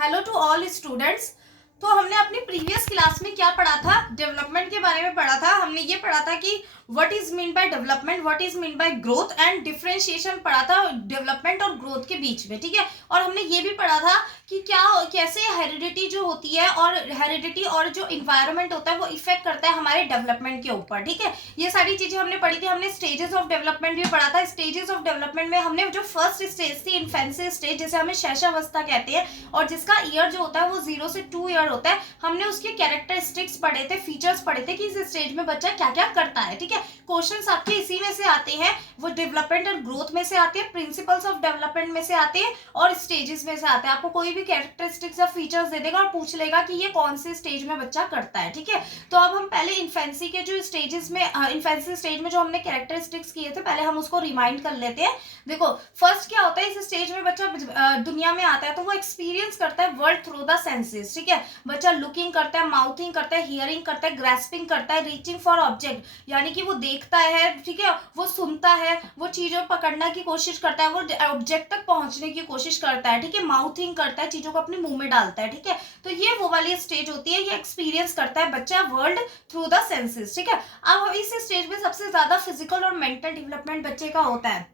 Hello to all students. तो हमने अपनी प्रीवियस क्लास में क्या पढ़ा था, डेवलपमेंट के बारे में पढ़ा था। हमने ये पढ़ा था कि what is mean by development, what is mean by growth and differentiation पढ़ा था डेवलपमेंट और ग्रोथ के बीच में, ठीक है। और हमने ये भी पढ़ा था कि क्या कैसे हेरिडिटी जो होती है और हेरिडिटी और जो इन्वायरमेंट होता है वो इफेक्ट करता है हमारे डेवलपमेंट के ऊपर, ठीक है। ये सारी चीजें हमने पढ़ी थी। हमने स्टेजेस ऑफ डेवलपमेंट भी पढ़ा था। स्टेजेस ऑफ डेवलपमेंट में हमने जो फर्स्ट स्टेज थी इन्फेंसी स्टेज, जिसे हमें शैशवावस्था कहते हैं, और जिसका ईयर जो होता है वो 0 से 2 ईयर होता है। हमने उसके कैरेक्टरिस्टिक्स पढ़े थे, फीचर्स पढ़े थे कि इस स्टेज में बच्चा क्या क्या करता है, ठीक है। क्वेश्चंस आपके इसी में से आते हैं, वो डेवलपमेंट और ग्रोथ में से आते हैं, प्रिंसिपल्स ऑफ डेवलपमेंट में से आते हैं और स्टेजेस में से आते हैं। आपको कोई भी कैरेक्टरिस्टिक्स या फीचर्स दे देगा और पूछ लेगा कि ये कौन से स्टेज में बच्चा करता है, ठीक है। तो अब हम पहले इन्फेंसी के जो स्टेजेस में, इन्फेंसी स्टेज में जो हमने कैरेक्टरिस्टिक्स किए थे, पहले हम उसको रिमाइंड कर लेते हैं। देखो फर्स्ट क्या होता है, इस स्टेज में बच्चा दुनिया में आता है तो वो एक्सपीरियंस करता है वर्ल्ड थ्रू द सेंसेस, ठीक है। बच्चा लुकिंग करता है, माउथिंग करता है, हियरिंग करता है, ग्रैस्पिंग करता है, रीचिंग फॉर ऑब्जेक्ट, यानी कि वो देखता है, ठीक है, वो सुनता है, वो चीजों पकड़ने की कोशिश करता है, वो ऑब्जेक्ट तक पहुंचने की कोशिश करता है, ठीक है। माउथिंग करता है, चीजों को अपने मुंह में डालता है, ठीक है। तो ये वो वाली स्टेज होती है, ये एक्सपीरियंस करता है बच्चा वर्ल्ड थ्रू द सेंसेस, ठीक है। अब इस स्टेज में सबसे ज्यादा फिजिकल और मेंटल डेवलपमेंट बच्चे का होता है।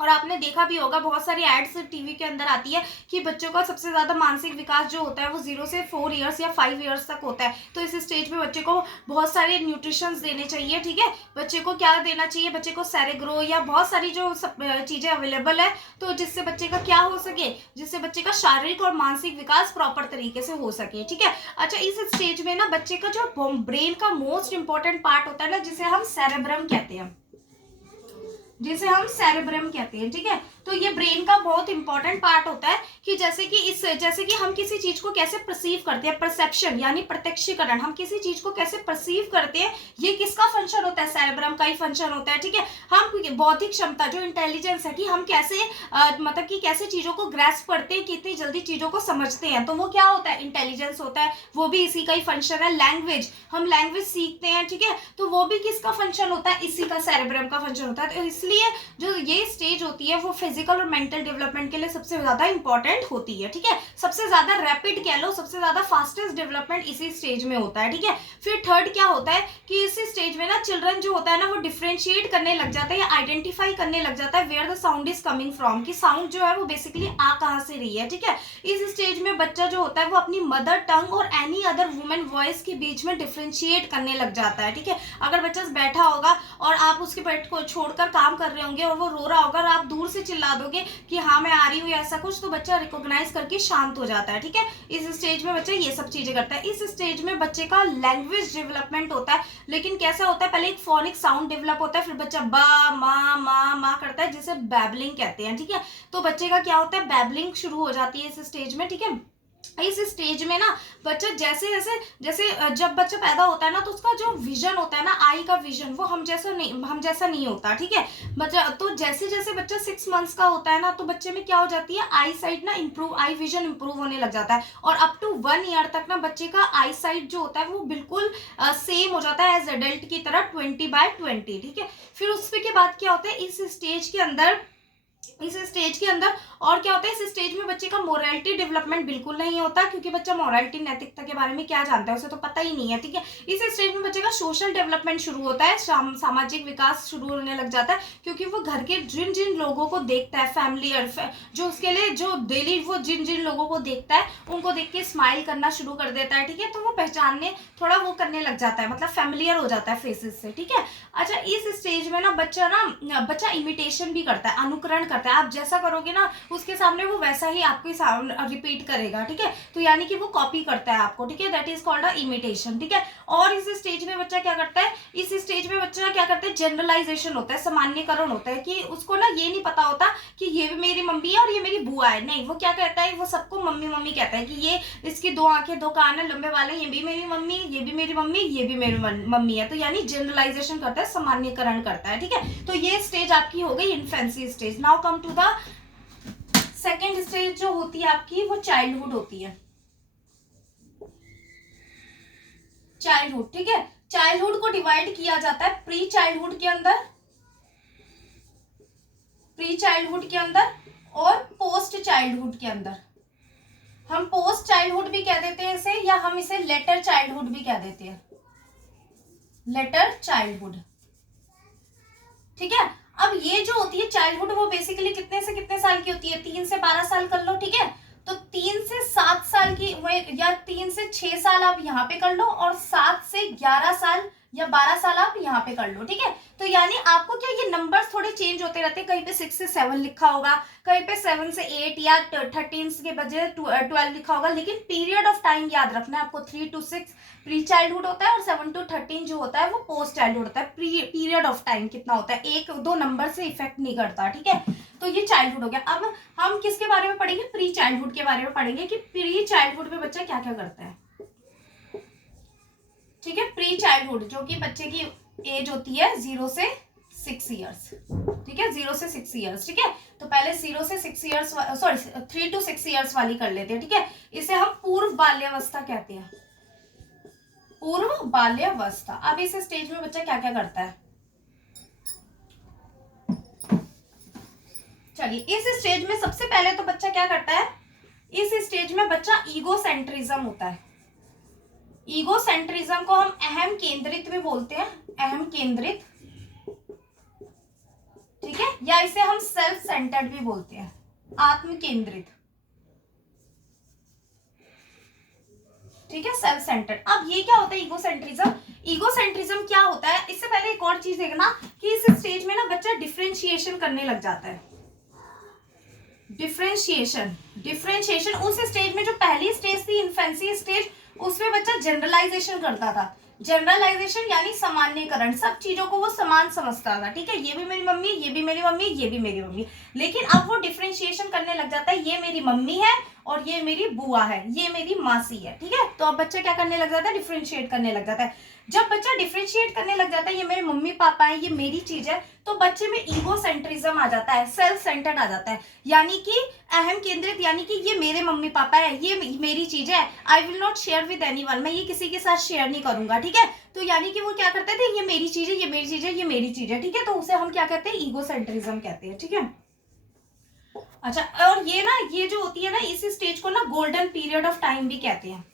और आपने देखा भी होगा, बहुत सारी एड्स टीवी के अंदर आती है कि बच्चों का सबसे ज्यादा मानसिक विकास जो होता है वो 0 से 4 इयर्स या 5 इयर्स तक होता है। तो इस स्टेज में बच्चे को बहुत सारे न्यूट्रिशंस देने चाहिए, ठीक है। बच्चे को क्या देना चाहिए, बच्चे को सेरेग्रो या बहुत सारी जो सब चीजें अवेलेबल है, तो जिससे बच्चे का क्या हो सके, जिससे बच्चे का शारीरिक और मानसिक विकास प्रॉपर तरीके से हो सके, ठीक है। अच्छा, इस स्टेज में ना बच्चे का जो ब्रेन का मोस्ट इंपॉर्टेंट पार्ट होता है ना, जिसे हम सेरेब्रम कहते हैं, जिसे हम सेरेब्रम कहते हैं, ठीक है। तो ये ब्रेन का बहुत इंपॉर्टेंट पार्ट होता है कि जैसे कि हम किसी चीज को कैसे परसीव करते हैं, परसेप्शन यानी प्रत्यक्षीकरण, हम किसी चीज को कैसे परसीव करते हैं, ये किसका फंक्शन होता है, सेरेब्रम का ही फंक्शन होता है, ठीक है। हम बौद्धिक क्षमता जो इंटेलिजेंस है कि हम कैसे मतलब कि कैसे चीजों को ग्रैस्प करते हैं, कितनी जल्दी चीजों को समझते हैं, तो वो क्या होता है, इंटेलिजेंस होता है, वो भी इसी का ही फंक्शन है। लैंग्वेज, हम लैंग्वेज सीखते हैं, ठीक है, तो वो भी किसका फंक्शन होता है, इसी का, सेरेब्रम का फंक्शन होता है। तो इसलिए जो ये स्टेज होती है वो फिजिकल और मेंटल डेवलपमेंट के लिए सबसे ज्यादा इंपॉर्टेंट होती है, ठीक है। सबसे ज्यादा रैपिड कह लो, सबसे ज्यादा फास्टेस्ट डेवलपमेंट इसी स्टेज में होता है, ठीक है। फिर थर्ड क्या होता है कि इसी स्टेज में ना चिल्ड्रन जो होता है ना वो डिफरेंशिएट करने लग जाता है या आइडेंटिफाई करने लग जाता है where the sound is coming from, कि साउंड जो है वो बेसिकली आ कहां से रही है, ठीक है। इस स्टेज में बच्चा जो होता है वो अपनी मदर टंग और एनी अदर वुमेन वॉइस के बीच में डिफरेंशिएट करने लग जाता है, ठीक है। अगर बच्चा बैठा होगा और आप उसके पेट को छोड़कर काम कर रहे होंगे और वो रो रहा होगा और आप दूर से चिल्ला दोगे कि हाँ मैं आ रही हूँ, ऐसा कुछ, तो बच्चा रिकॉग्नाइज करके शांत हो जाता है, ठीक है। इस स्टेज में बच्चा ये सब चीजें करता है। इस स्टेज में बच्चे का लैंग्वेज डेवलपमेंट होता है, लेकिन कैसा होता है, पहले एक फोनिक साउंड डेवलप होता है, फिर बच्चा बा मा करता है, जिसे बैबलिंग कहते हैं, ठीक है। तो बच्चे का क्या होता है, बैबलिंग शुरू हो जाती है इस स्टेज में, ठीक है। इस स्टेज में ना बच्चा जैसे जैसे जैसे जब बच्चा पैदा होता है ना तो उसका जो विजन होता है ना, आई का विजन, वो हम जैसा नहीं होता, ठीक है। बच्चा तो जैसे जैसे बच्चा 6 मंथ्स का होता है ना तो बच्चे में क्या हो जाती है, आई साइट ना इंप्रूव, आई विजन इंप्रूव होने लग जाता है, और अप टू 1 ईयर तक ना बच्चे का आई साइट जो होता है वो बिल्कुल सेम हो जाता है एज एडल्ट की तरह, 20/20, ठीक है। फिर उसके के बाद क्या होता है, इस स्टेज के अंदर और क्या होता है, इस स्टेज में बच्चे का मोरालिटी डेवलपमेंट बिल्कुल नहीं होता, क्योंकि बच्चा मोरालिटी, नैतिकता के बारे में क्या जानता है, उसे तो पता ही नहीं है, ठीक है। इस स्टेज में बच्चे का सोशल डेवलपमेंट शुरू होता है, सामाजिक विकास शुरू होने लग जाता है, क्योंकि वो घर के जिन जिन लोगों को देखता है, फैमिली जो उसके लिए जो डेली वो जिन जिन लोगों को देखता है उनको देख के स्माइल करना शुरू कर देता है, ठीक है। तो वो पहचानने थोड़ा वो करने लग जाता है, मतलब फेमिलियर हो जाता है फेसेस से, ठीक है। अच्छा, इस स्टेज में ना बच्चा इमिटेशन भी करता है, अनुकरण करता है, आप जैसा करोगे ना उसके सामने वो वैसा ही आपके सामने रिपीट करेगा, ठीक है। तो यानी कि वो कॉपी करता है आपको, ठीक है, that is called a imitation, ठीक है। और इस स्टेज में बच्चा क्या करता है, जनरलाइजेशन होता है, सामान्यकरण होता है, कि उसको ना ये नहीं पता होता कि ये भी मेरी मम्मी है और ये मेरी बुआ है, नहीं, वो क्या कहता है, वो सबको मम्मी मम्मी कहता है, कि ये इसकी 2 आंखें 2 कान है, लंबे वाले, ये भी मेरी मम्मी, ये भी मेरी मम्मी, ये भी मेरी मम्मी है। तो यानी जनरलाइजेशन करता है, सामान्यकरण करता है, ठीक है। तो ये स्टेज आपकी हो गई infancy stage. Now come to the second stage जो होती है आपकी, वो चाइल्डहुड होती है, चाइल्डहुड, ठीक है। चाइल्डहुड को डिवाइड किया जाता है प्री चाइल्डहुड के अंदर और पोस्ट चाइल्डहुड के अंदर। हम पोस्ट चाइल्डहुड भी कह देते हैं इसे, या हम इसे लेटर चाइल्डहुड भी कह देते हैं, लेटर चाइल्डहुड। ठीक है, अब ये जो होती है चाइल्डहुड वो बेसिकली कितने से कितने साल की होती है, 3 से 12 साल कर लो। ठीक है, तो 3 से 7 साल की या 3 से 6 साल आप यहाँ पे कर लो, और 7 से 11 साल या 12 साल आप यहाँ पे कर लो। ठीक है, तो यानी आपको क्या ये नंबर्स थोड़े चेंज होते रहते हैं, कहीं पे 6 से 7 लिखा होगा, कहीं पे 7 से 8 या 13 के बजाय 12 लिखा होगा, लेकिन पीरियड ऑफ टाइम याद रखना है आपको। 3 to 6 प्री चाइल्डहुड होता है और 7 to 13 जो होता है वो पोस्ट चाइल्डहुड होता है। पीरियड ऑफ टाइम कितना होता है, 1-2 नंबर से इफेक्ट नहीं करता। ठीक है, तो ये चाइल्डहुड हो गया। अब हम किसके बारे में पढ़ेंगे, प्री चाइल्डहुड के बारे में पढ़ेंगे कि प्री चाइल्डहुड में बच्चा क्या क्या करता है। ठीक है, प्री चाइल्डहुड जो कि बच्चे की एज होती है 0 से 6 ईयर्स। ठीक है, 0 से 6 ईयर्स। ठीक है, तो पहले 0 से 6 ईयर्स, सॉरी 3 to 6 ईयर्स वाली कर लेते हैं। ठीक है, इसे हम पूर्व बाल्यावस्था कहते हैं, पूर्व बाल्यावस्था। अब इस स्टेज में बच्चा क्या क्या करता है, चलिए इस स्टेज में सबसे पहले तो बच्चा क्या करता है, इस स्टेज में बच्चा ईगोसेंट्रिज्म होता है। ईगोसेंट्रिज्म को हम अहम केंद्रित भी बोलते हैं, अहम केंद्रित। ठीक है, या इसे हम सेल्फ सेंटर्ड भी बोलते हैं, आत्म केंद्रित। ठीक है, सेल्फ सेंटर्ड। अब ये क्या होता है ईगोसेंट्रिज्म, ईगोसेंट्रिज्म क्या होता है, इससे पहले एक और चीज देखना कि इस स्टेज में ना बच्चा डिफरेंशिएशन करने लग जाता है। डिफरेंशिएशन, डिफरेंशिएशन उस स्टेज में जो पहली स्टेज थी इन्फेंसी स्टेज, उसमें बच्चा जनरलाइजेशन करता था। जनरलाइजेशन यानी सामान्यकरण, सब चीजों को वो समान समझता था। ठीक है, ये भी मेरी मम्मी, ये भी मेरी मम्मी, ये भी मेरी मम्मी। लेकिन अब वो डिफरेंशिएशन करने लग जाता है, ये मेरी मम्मी है और ये मेरी बुआ है, ये मेरी मासी है। ठीक है, तो अब बच्चा क्या करने लग जाता है, डिफरेंशिएट करने लग जाता है। जब बच्चा डिफरेंशिएट करने लग जाता है, ये मेरे मम्मी पापा है, ये मेरी चीज है, तो बच्चे में ईगोसेंट्रिज्म आ जाता है, सेल्फ सेंटर्ड आ जाता है। यानी कि अहम केंद्रित, यानी कि ये मेरे मम्मी पापा है, ये मेरी चीज है, I will not share with anyone, मैं ये किसी के साथ शेयर नहीं करूंगा। ठीक है, तो यानी कि वो क्या करते थे, ये मेरी चीज है, ये मेरी चीज है, ये मेरी चीज है। ठीक है, तो उसे हम क्या कहते हैं, ईगोसेंट्रिज्म कहते हैं। ठीक है, अच्छा, और ये ना, ये जो होती है ना, इस स्टेज को ना गोल्डन पीरियड ऑफ टाइम भी कहते हैं।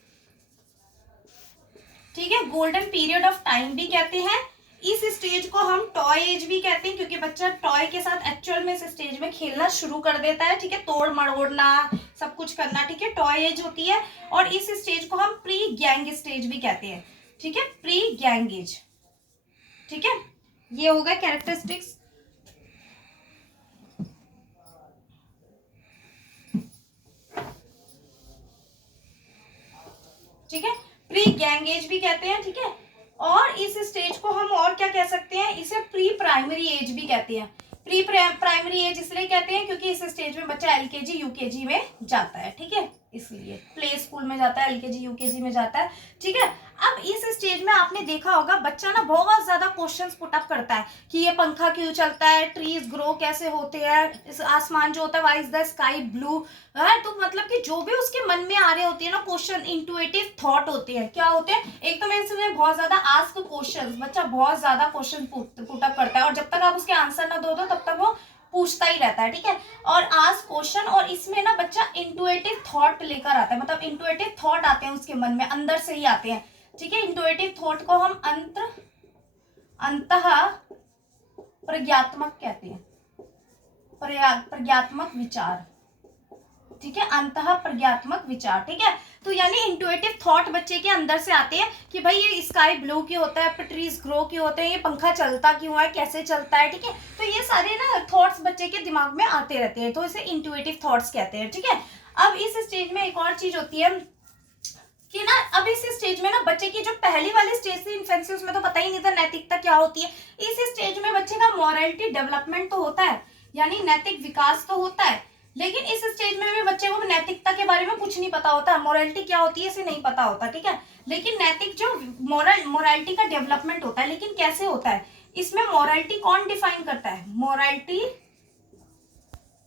ठीक है, गोल्डन पीरियड ऑफ टाइम भी कहते हैं। इस स्टेज को हम टॉय एज भी कहते हैं, क्योंकि बच्चा टॉय के साथ एक्चुअल में इस स्टेज में खेलना शुरू कर देता है। ठीक है, तोड़ मरोड़ना, सब कुछ करना। ठीक है, टॉय एज होती है। और इस स्टेज को हम प्री गैंग स्टेज भी कहते हैं। ठीक है, प्री गैंग एज। ठीक है, ये होगा कैरेक्टरिस्टिक्स। ठीक है, प्री गैंग एज भी कहते हैं। ठीक है, और इस स्टेज को हम और क्या कह सकते हैं, इसे प्री प्राइमरी एज भी कहते हैं। प्री प्राइमरी एज इसलिए कहते हैं क्योंकि इस स्टेज में बच्चा एलकेजी यूकेजी में जाता है। ठीक है, इसलिए प्ले स्कूल में जाता है, एलकेजी यूकेजी में जाता है। ठीक है, अब इस स्टेज में आपने देखा होगा बच्चा ना बहुत ज्यादा क्वेश्चंस पुट अप करता है कि ये पंखा क्यों चलता है, ट्रीज ग्रो कैसे होते हैं, इस आसमान जो होता है why is the sky blue. तो मतलब कि जो भी उसके मन में आ रहे होते हैं ना क्वेश्चन, इंटुइटिव थॉट होते हैं। क्या होते हैं, एक तो मेरे से बहुत ज्यादा आस्क क्वेश्चन, बच्चा बहुत ज्यादा क्वेश्चन पुट अप करता है, और जब तक आप उसके आंसर ना दो तब तक वो पूछता ही रहता है। ठीक है, और आस्क क्वेश्चन, और इसमें ना बच्चा इंटुइटिव थॉट लेकर आता है, मतलब इंटुइटिव थॉट आते हैं उसके मन में, अंदर से ही आते हैं। ठीक है, इंटुइटिव थॉट को हम अंतः प्रज्ञात्मक कहते हैं, प्रज्ञात्मक विचार। ठीक है, अंतः प्रज्ञात्मक विचार। ठीक है, तो यानी इंटुइटिव थॉट बच्चे के अंदर से आते हैं कि भाई ये स्काई ब्लू क्यों होता है, ट्रीज ग्रो क्यों होते हैं, ये पंखा चलता क्यों है, कैसे चलता है। ठीक है, तो ये सारे ना थॉट्स बच्चे के दिमाग में आते रहते हैं, तो इसे इंटुइटिव थॉट्स कहते हैं। ठीक है, अब इस स्टेज में एक और चीज होती है कि ना, अब इस स्टेज में ना बच्चे की जो पहली वाली स्टेज थी इन्फेंसी, उसमें तो पता ही नहीं था नैतिकता क्या होती है। इस स्टेज में बच्चे का मॉरलिटी डेवलपमेंट तो होता है, यानी नैतिक विकास तो होता है, लेकिन इस स्टेज में भी बच्चे को नैतिकता के बारे में कुछ नहीं पता होता, मोरालिटी क्या होती है इसे नहीं पता होता। ठीक है, लेकिन नैतिक जो मोरालिटी का डेवलपमेंट होता है, लेकिन कैसे होता है, इसमें मोरालिटी कौन डिफाइन करता है, morality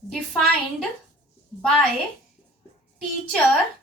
defined by teacher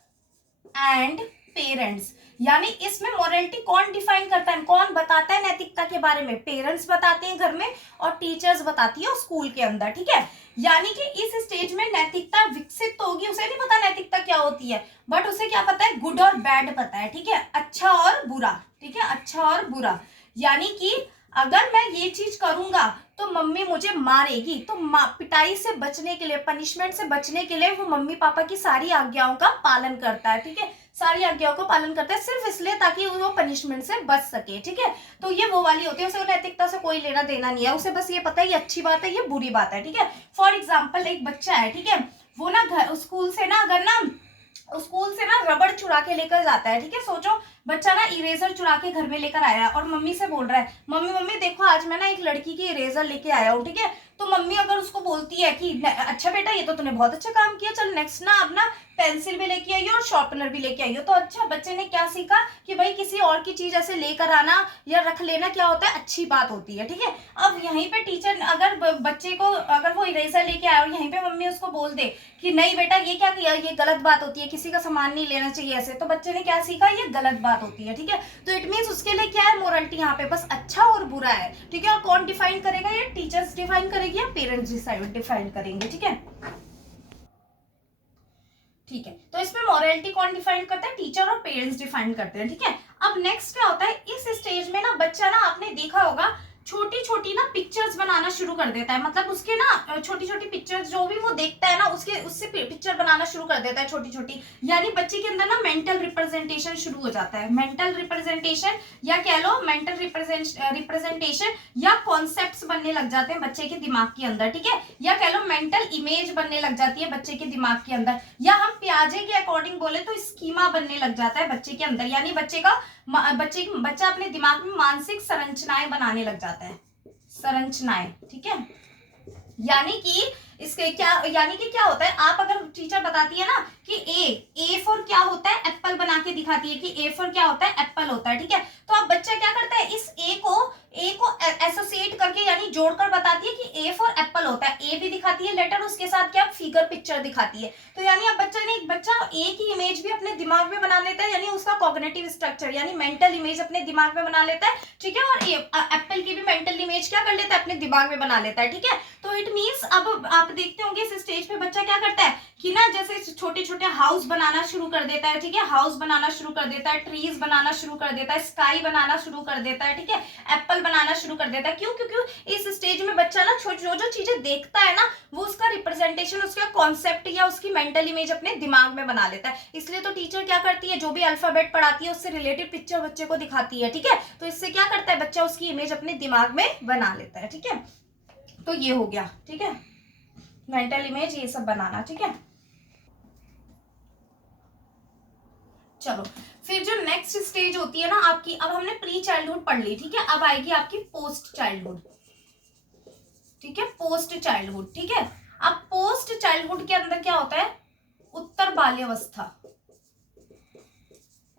and parents. यानी इसमें मोरालिटी कौन डिफाइन करता है, कौन बताता है नैतिकता के बारे में, पेरेंट्स बताते हैं घर में और टीचर्स बताती है स्कूल के अंदर, ठीक है। यानी कि इस स्टेज में नैतिकता विकसित तो होगी, उसे नहीं पता नैतिकता क्या होती है, बट उसे क्या पता है, गुड और बैड पता है, ठीक है, अच्छा और बुरा, ठीक है, अच्छा और बुरा। यानी कि अगर मैं ये चीज करूंगा तो मम्मी मुझे मारेगी, तो पिटाई से बचने के लिए, पनिशमेंट से बचने के लिए वो मम्मी पापा की सारी आज्ञाओं का पालन करता है, ठीक है, सारी आज्ञाओं का पालन करता है सिर्फ इसलिए ताकि वो पनिशमेंट से बच सके, ठीक है। तो ये वो वाली होती है, उसे नैतिकता से कोई लेना देना नहीं है, उसे बस ये पता है ये अच्छी बात है ये बुरी बात है, ठीक है। फॉर एग्जाम्पल एक बच्चा है, ठीक है, वो ना घर स्कूल से ना रबड़ चुरा के लेकर जाता है, ठीक है। सोचो बच्चा ना इरेजर चुरा के घर में लेकर आया और मम्मी से बोल रहा है, मम्मी मम्मी देखो आज मैं ना एक लड़की की इरेजर लेके आया हूँ, ठीक है। तो मम्मी अगर उसको बोलती है कि अच्छा बेटा ये तो तूने बहुत अच्छा काम किया, चल नेक्स्ट ना अब ना पेंसिल भी लेके आई हो और शार्पनर भी लेके आई हो, तो अच्छा बच्चे ने क्या सीखा कि भाई किसी और की चीज ऐसे लेकर आना या रख लेना क्या होता है, अच्छी बात होती है, ठीक है। अब यहीं पे टीचर अगर बच्चे को अगर वो इरेजर लेके आया और यहीं पे मम्मी उसको बोल दे कि नहीं बेटा ये क्या किया, ये गलत बात होती है, किसी का सामान नहीं लेना चाहिए ऐसे, तो बच्चे ने क्या सीखा, ये गलत बात होती है, ठीक है। तो इट मीन्स उसके लिए क्या है, मोरालिटी यहाँ पे बस अच्छा और बुरा है, ठीक है। और कौन डिफाइन करेगा, ये टीचर्स डिफाइन करेगी या पेरेंट्स डिफाइन करेंगे, ठीक है। ठीक है, तो इसमें मोरालिटी कौन डिफाइन करता है, टीचर और पेरेंट्स डिफाइन करते हैं, ठीक है। अब नेक्स्ट क्या होता है, इस स्टेज में ना बच्चा ना आपने देखा होगा छोटी छोटी ना पिक्चर्स बनाना शुरू कर देता है, मतलब उसके ना छोटी छोटी पिक्चर्स जो भी वो देखता है ना उससे पिक्चर बनाना शुरू कर देता है छोटी छोटी। यानी बच्चे के अंदर ना मेंटल रिप्रेजेंटेशन शुरू हो जाता है, मेंटल रिप्रेजेंटेशन या कह लो मेंटल रिप्रेजेंटेशन या कॉन्सेप्ट्स बनने लग जाते हैं बच्चे के दिमाग के अंदर, ठीक है, या कह लो मेंटल इमेज बनने लग जाती है बच्चे के दिमाग के अंदर, या हम पियाजे के अकॉर्डिंग बोले तो स्कीमा बनने लग जाता है बच्चे के अंदर। यानी बच्चा अपने दिमाग में मानसिक संरचनाएं बनाने लग जाता है, संरचनाएं, ठीक है। यानी कि इसके क्या होता है, आप अगर टीचर बताती है ना कि ए फॉर क्या होता है, एप्पल बना के दिखाती है कि ए फॉर क्या होता है, एप्पल होता है, ठीक है। तो अब बच्चा क्या करता है, इस ए को एसोसिएट करके यानी जोड़कर बताती है कि ए फॉर एप्पल होता है, ए भी दिखाती है लेटर, उसके साथ क्या फिगर पिक्चर दिखाती है। तो यानी अब बच्चा ए की इमेज भी अपने दिमाग में बना लेता है, यानी उसका कॉग्निटिव स्ट्रक्चर यानी मेंटल इमेज अपने दिमाग में बना लेता है, ठीक है। और एप्पल की भी मेंटल इमेज क्या कर लेता है, अपने दिमाग में बना लेता है, ठीक है। तो इट मीन्स अब आप देखते होंगे इस स्टेज पे बच्चा क्या करता है कि ना जैसे छोटे छोटे हाउस बनाना शुरू कर देता है, ठीक है, हाउस बनाना शुरू कर देता है, ट्रीज बनाना शुरू कर देता है, स्काई बनाना शुरू कर देता है, ठीक है, एप्पल बनाना शुरू कर देता है। क्यों, क्योंकि इस स्टेज में बच्चा ना जो चीजें देखता है ना वो उसका रिप्रेजेंटेशन, उसका कॉन्सेप्ट या उसकी मेंटल इमेज अपने दिमाग में बना लेता है। इसलिए तो टीचर क्या करती है, जो भी अल्फाबेट पढ़ाती है उससे रिलेटेड पिक्चर बच्चे को दिखाती है, ठीक है। तो इससे क्या करता है बच्चा, उसकी इमेज अपने दिमाग में बना लेता है, ठीक है। तो ये हो गया, ठीक है, मेंटल इमेज ये सब बनाना, ठीक है। चलो फिर जो नेक्स्ट स्टेज होती है ना आपकी, अब हमने प्री चाइल्डहुड पढ़ ली, ठीक है, अब आएगी आपकी पोस्ट चाइल्डहुड, ठीक है, पोस्ट चाइल्डहुड, ठीक है। अब पोस्ट चाइल्डहुड के अंदर क्या होता है, उत्तर बाल्यावस्था,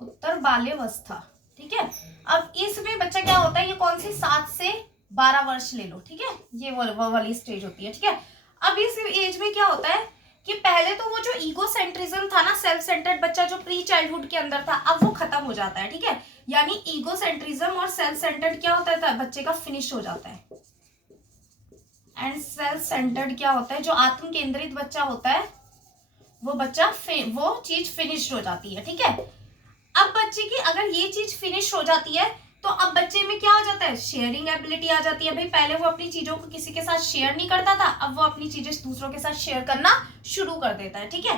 उत्तर बाल्यावस्था, ठीक है। अब इसमें बच्चा क्या होता है, ये कौन सी 7 से 12 वर्ष ले लो, ठीक है, ये वो वाली स्टेज होती है, ठीक है। अब इस एज में क्या होता है कि पहले तो वो जो ईगो सेंट्रिज्म था ना, सेल्फ सेंटर्ड बच्चा जो प्री चाइल्डहुड के अंदर था, अब वो खत्म हो जाता है, ठीक है। यानी ईगो सेंट्रिज्म और सेल्फ सेंटर्ड क्या होता है, बच्चे का फिनिश हो जाता है। एंड सेल्फ सेंटर्ड क्या होता है, जो आत्म केंद्रित बच्चा होता है वो चीज फिनिश हो जाती है, ठीक है। अब बच्चे की अगर ये चीज फिनिश हो जाती है तो अब बच्चे में क्या हो जाता है, शेयरिंग एबिलिटी आ जाती है। भाई पहले वो अपनी चीजों को किसी के साथ शेयर नहीं करता था, अब वो अपनी चीजें दूसरों के साथ शेयर करना शुरू कर देता है, ठीक है।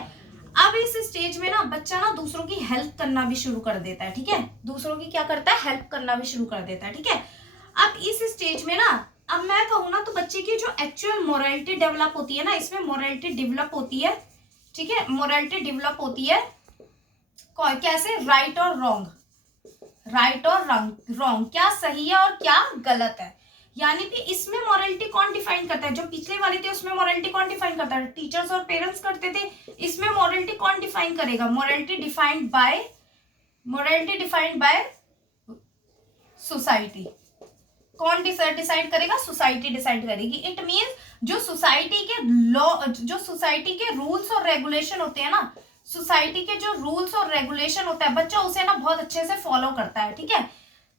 अब इस स्टेज में ना बच्चा ना दूसरों की हेल्प करना भी शुरू कर देता है, ठीक है, दूसरों की क्या करता है, हेल्प करना भी शुरू कर देता है, ठीक है। अब इस स्टेज में ना, अब मैं कहूँ ना तो बच्चे की जो एक्चुअल मोरालिटी डेवलप होती है ना, इसमें मोरालिटी डेवलप होती है, ठीक है, मोरालिटी डेवलप होती है कैसे, राइट और रॉन्ग, राइट और रॉन्ग, क्या सही है और क्या गलत है। यानी कि इसमें मोरालिटी कौन डिफाइन करता है, जो पिछले वाली थी उसमें मोरालिटी कौन डिफाइन करता है, टीचर्स और पेरेंट्स करते थे। इसमें मोरालिटी कौन डिफाइन करेगा, मोरालिटी डिफाइंड बाय सोसाइटी। कौन डिसाइड करेगा, सोसाइटी डिसाइड करेगी। इट मींस जो सोसाइटी के लॉ, जो सोसाइटी के रूल्स और रेगुलेशन होते हैं ना, सोसाइटी के जो रूल्स और रेगुलेशन होता है बच्चा उसे ना बहुत अच्छे से फॉलो करता है, ठीक है,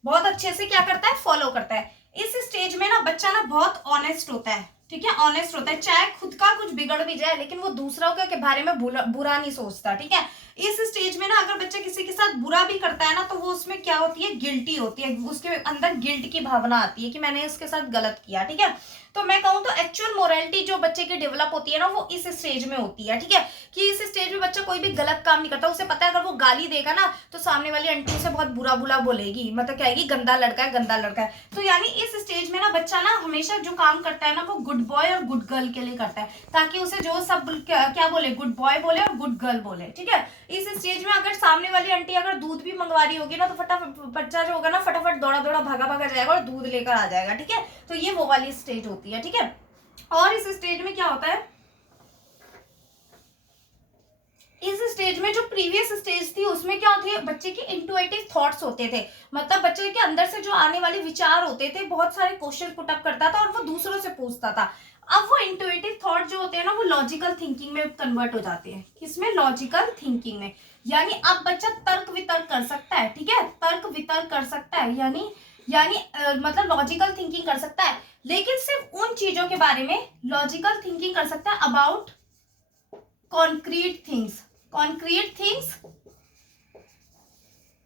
बहुत अच्छे से क्या करता है, फॉलो करता है। इस स्टेज में ना बच्चा ना बहुत ऑनेस्ट होता है, ठीक है, ऑनेस्ट होता है, चाहे खुद का कुछ बिगड़ भी जाए लेकिन वो दूसरों के बारे में बुरा नहीं सोचता, ठीक है। इस स्टेज में ना अगर बच्चा किसी के साथ बुरा भी करता है ना तो वो उसमें क्या होती है, गिल्टी होती है, उसके अंदर गिल्ट की भावना आती है कि मैंने उसके साथ गलत किया, ठीक है। तो मैं कहूँ तो एक्चुअल मोरालिटी जो बच्चे की डेवलप होती है ना वो इस स्टेज में होती है, ठीक है, कि इस स्टेज में बच्चा कोई भी गलत काम नहीं करता, उसे पता है अगर वो गाली देगा ना तो सामने वाली आंटी उसे बहुत बुरा बुरा बोलेगी, मतलब कहेगी गंदा लड़का है, गंदा लड़का है। तो यानी इस स्टेज में ना बच्चा ना हमेशा जो काम करता है ना वो गुड बॉय और गुड गर्ल के लिए करता है, ताकि उसे जो सब क्या बोले, गुड बॉय बोले और गुड गर्ल बोले, ठीक है। इस स्टेज में अगर सामने वाली आंटी अगर दूध भी मंगवा रही होगी ना तो फटाफट बच्चा जो होगा ना फटाफट दौड़ा दौड़ा भागा भागा जाएगा और दूध लेकर आ जाएगा, ठीक है। तो ये वो वाली स्टेज होती है, ठीक है। और इस स्टेज में क्या होता है, इस स्टेज में जो प्रीवियस स्टेज थी उसमें क्या होती है, बच्चे के इंटुइटिव थॉट्स होते थे, मतलब बच्चे के अंदर से जो आने वाले विचार होते थे, बहुत सारे क्वेश्चन पुट अप करता था और वो दूसरों से पूछता था। अब वो इंटुइटिव थॉट जो होते हैं ना वो लॉजिकल थिंकिंग में कन्वर्ट हो जाते हैं, किसमें, लॉजिकल थिंकिंग में। यानी अब बच्चा तर्क वितर्क कर सकता है, ठीक है, तर्क वितर्क कर सकता है, यानी मतलब लॉजिकल थिंकिंग कर सकता है, लेकिन सिर्फ उन चीजों के बारे में लॉजिकल थिंकिंग कर सकता है about concrete things, concrete things,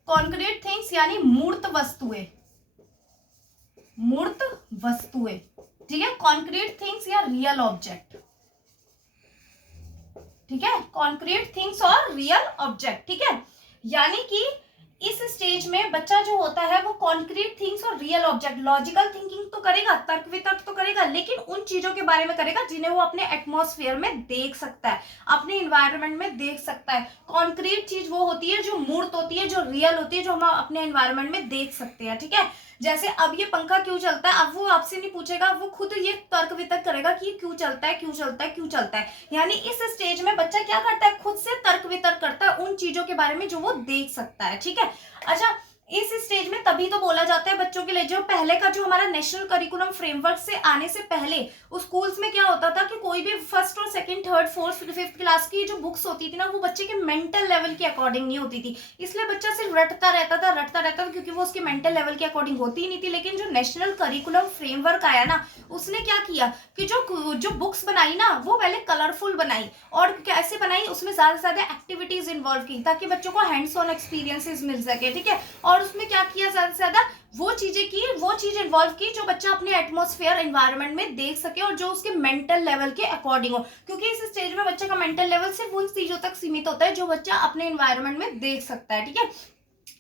concrete things यानी मूर्त वस्तुएं, मूर्त वस्तुएं, ठीक है, कॉन्क्रीट थिंग्स या रियल ऑब्जेक्ट, ठीक है, कॉन्क्रीट थिंग्स और रियल ऑब्जेक्ट, ठीक है। यानी कि इस स्टेज में बच्चा जो होता है वो कॉन्क्रीट थिंग्स और रियल ऑब्जेक्ट, लॉजिकल थिंकिंग तो करेगा, तर्क वितर्क तो करेगा, लेकिन उन चीजों के बारे में करेगा जिन्हें वो अपने एटमॉस्फेयर में देख सकता है, अपने इन्वायरमेंट में देख सकता है। कॉन्क्रीट चीज वो होती है जो मूर्त होती है, जो रियल होती है, जो हम अपने एनवायरमेंट में देख सकते हैं, ठीक है। जैसे अब ये पंखा क्यों चलता है, अब वो आपसे नहीं पूछेगा, वो खुद ये तर्क वितर्क करेगा कि क्यों चलता है, क्यों चलता है, क्यों चलता है। यानी इस स्टेज में बच्चा क्या करता है, खुद से तर्क वितर्क करता है उन चीजों के बारे में जो वो देख सकता है, ठीक है। अच्छा, इस स्टेज में तभी तो बोला जाता है बच्चों के लिए, जो पहले का जो हमारा नेशनल करिकुलम फ्रेमवर्क से आने से पहले उस स्कूल्स में क्या होता था कि कोई भी फर्स्ट और second, third, fourth, fifth class की जो बुक्स होती थी ना वो बच्चे के मेंटल लेवल के अकॉर्डिंग नहीं होती थी, इसलिए बच्चा सिर्फ रटता रहता था क्योंकि वो उसके मेंटल लेवल के अकॉर्डिंग होती ही नहीं थी। लेकिन जो नेशनल करिकुलम फ्रेमवर्क आया ना उसने क्या किया कि जो बुक्स बनाई ना वो पहले कलरफुल बनाई और कैसे बनाई, उसमें ज्यादा से ज्यादा एक्टिविटीज इन्वॉल्व की ताकि बच्चों को हैंड्स ऑन एक्सपीरियंसेस मिल सके, ठीक है। और उसमें क्या किया, ज्यादा से ज्यादा वो चीज इन्वॉल्व की जो बच्चा अपने एटमॉस्फेयर एनवायरनमेंट में देख सके और जो उसके मेंटल लेवल के अकॉर्डिंग हो, क्योंकि इस स्टेज में बच्चे का मेंटल लेवल सिर्फ उन चीजों तक सीमित होता है जो बच्चा अपने एनवायरनमेंट में देख सकता है, ठीक है।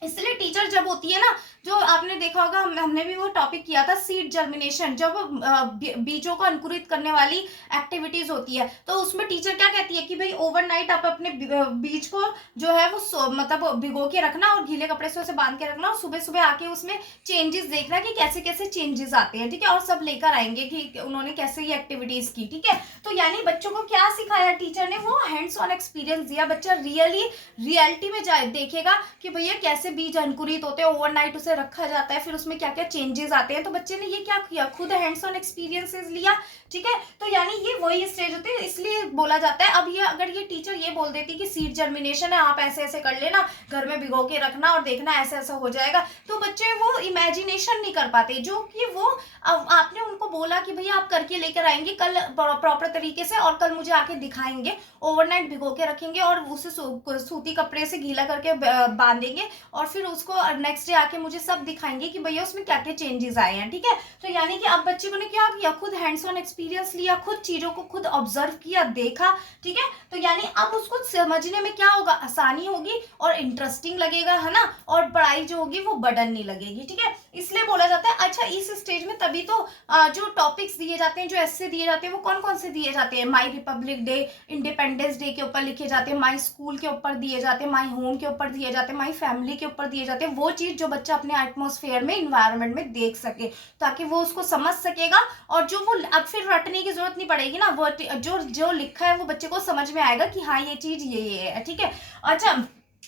इसलिए टीचर जब होती है ना, जो आपने देखा होगा हमने भी वो टॉपिक किया था सीड जर्मिनेशन, जब बीजों को अंकुरित करने वाली एक्टिविटीज होती है तो उसमें टीचर क्या कहती है कि भाई ओवरनाइट आप अपने बीज को जो है वो मतलब भिगो के रखना और गीले कपड़े से उसे बांध के रखना और सुबह सुबह आके उसमें चेंजेस देखना कि कैसे कैसे चेंजेस आते हैं, ठीक है, और सब लेकर आएंगे कि उन्होंने कैसे ये एक्टिविटीज की, ठीक है। तो यानी बच्चों को क्या सिखाया टीचर ने, वो हैंड्स ऑन एक्सपीरियंस दिया, बच्चा रियलिटी में जाए देखेगा कि भैया कैसे बीज अंकुरित होते हैं, ओवरनाइट उसे रखा जाता है, फिर उसमें क्या क्या चेंजेस आते हैं। तो बच्चे ने ये क्या किया, खुद हैंड्स ऑन एक्सपीरियंसेस लिया, ठीक है। तो यानी ये वही स्टेज होती है, इसलिए बोला जाता है। अब ये अगर ये टीचर ये बोल देती कि सीड जर्मिनेशन है, आप ऐसे ऐसे कर लेना, घर में भिगो के रखना और देखना ऐसा ऐसा हो जाएगा, तो बच्चे वो इमेजिनेशन नहीं कर पाते, जो कि वो आपने उनको बोला कि भैया आप करके लेकर आएंगे कल प्रॉपर तरीके से और कल मुझे आके दिखाएंगे, ओवरनाइट भिगो के रखेंगे और उसे सूती कपड़े से गीला करके बांधेंगे और फिर उसको नेक्स्ट डे आके मुझे सब दिखाएंगे कि भैया उसमें क्या क्या चेंजेस आए हैं, ठीक है। तो यानी कि अब बच्चे को ने क्या किया, खुद हैंड्स ऑन एक्सपीरियंस लिया, खुद चीजों को खुद ऑब्जर्व किया, देखा, ठीक है। तो यानी अब उसको समझने में क्या होगा, आसानी होगी और इंटरेस्टिंग लगेगा, है ना, और पढ़ाई जो होगी वो बर्डन नहीं लगेगी, ठीक है। इसलिए बोला जाता है। अच्छा, इस स्टेज में तभी तो जो टॉपिक्स दिए जाते हैं, जो ऐसे दिए जाते हैं, वो कौन कौन से दिए जाते हैं, माई रिपब्लिक डे, इंडिपेंडेंस डे के ऊपर लिखे जाते हैं, माई स्कूल के ऊपर दिए जाते हैं, माई होम के ऊपर दिए जाते हैं, माई फैमिली के ऊपर दिए जाते हैं, वो चीज जो बच्चा अपने एटमॉस्फेयर में, इन्वायरमेंट में देख सके, ताकि वो उसको समझ सकेगा और जो वो अब फिर रटने की जरूरत नहीं पड़ेगी ना, वो जो लिखा है वो बच्चे को समझ में आएगा कि हाँ ये चीज ये है, ठीक है। अच्छा,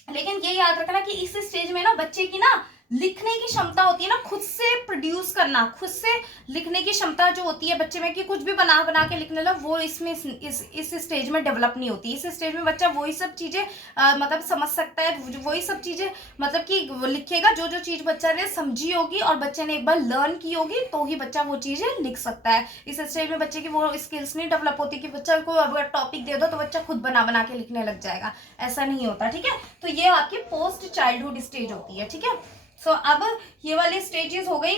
लेकिन ये याद रखना कि इस स्टेज में ना बच्चे की ना लिखने की क्षमता होती है ना, खुद से प्रोड्यूस करना, खुद से लिखने की क्षमता जो होती है बच्चे में कि कुछ भी बना बना के लिखने लग, वो इसमें इस स्टेज में डेवलप नहीं होती। इस स्टेज में बच्चा वही सब चीज़ें मतलब समझ सकता है, वही सब चीज़ें मतलब कि लिखेगा जो जो चीज़ बच्चा ने समझी होगी और बच्चे ने एक बार लर्न की होगी, तो ही बच्चा वो चीज़ें लिख सकता है। इस स्टेज में बच्चे की वो स्किल्स नहीं डेवलप होती कि बच्चा को अगर टॉपिक दे दो तो बच्चा खुद बना बना के लिखने लग जाएगा, ऐसा नहीं होता। ठीक है, तो ये आपकी पोस्ट चाइल्डहुड स्टेज होती है। ठीक है, सो अब ये वाली स्टेजेस हो गई,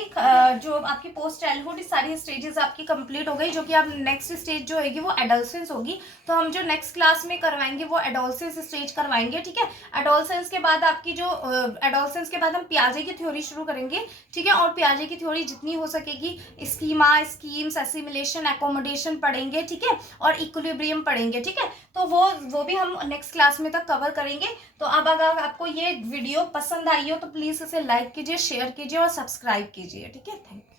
जो आपकी पोस्ट चाइल्डहुड, सारी स्टेजेस आपकी कंप्लीट हो गई। जो कि अब नेक्स्ट स्टेज जो होगी वो एडोलसेंस होगी। तो हम जो नेक्स्ट क्लास में करवाएंगे वो एडोलसेंस स्टेज करवाएंगे। ठीक है, एडोलसेंस के बाद आपकी जो एडोलसेंस के बाद हम पियाजे की थ्योरी शुरू करेंगे। ठीक है, और पियाजे की थ्योरी जितनी हो सकेगी, स्कीमा, स्कीम्स, एसिमिलेशन, एकोमोडेशन पढ़ेंगे। ठीक है, और इक्विलिब्रियम पढ़ेंगे। ठीक है, तो वो भी हम नेक्स्ट क्लास में तक कवर करेंगे। तो अब अगर आपको ये वीडियो पसंद आई हो तो प्लीज़ इसे लाइक कीजिए, शेयर कीजिए और सब्सक्राइब कीजिए। ठीक है, थैंक यू।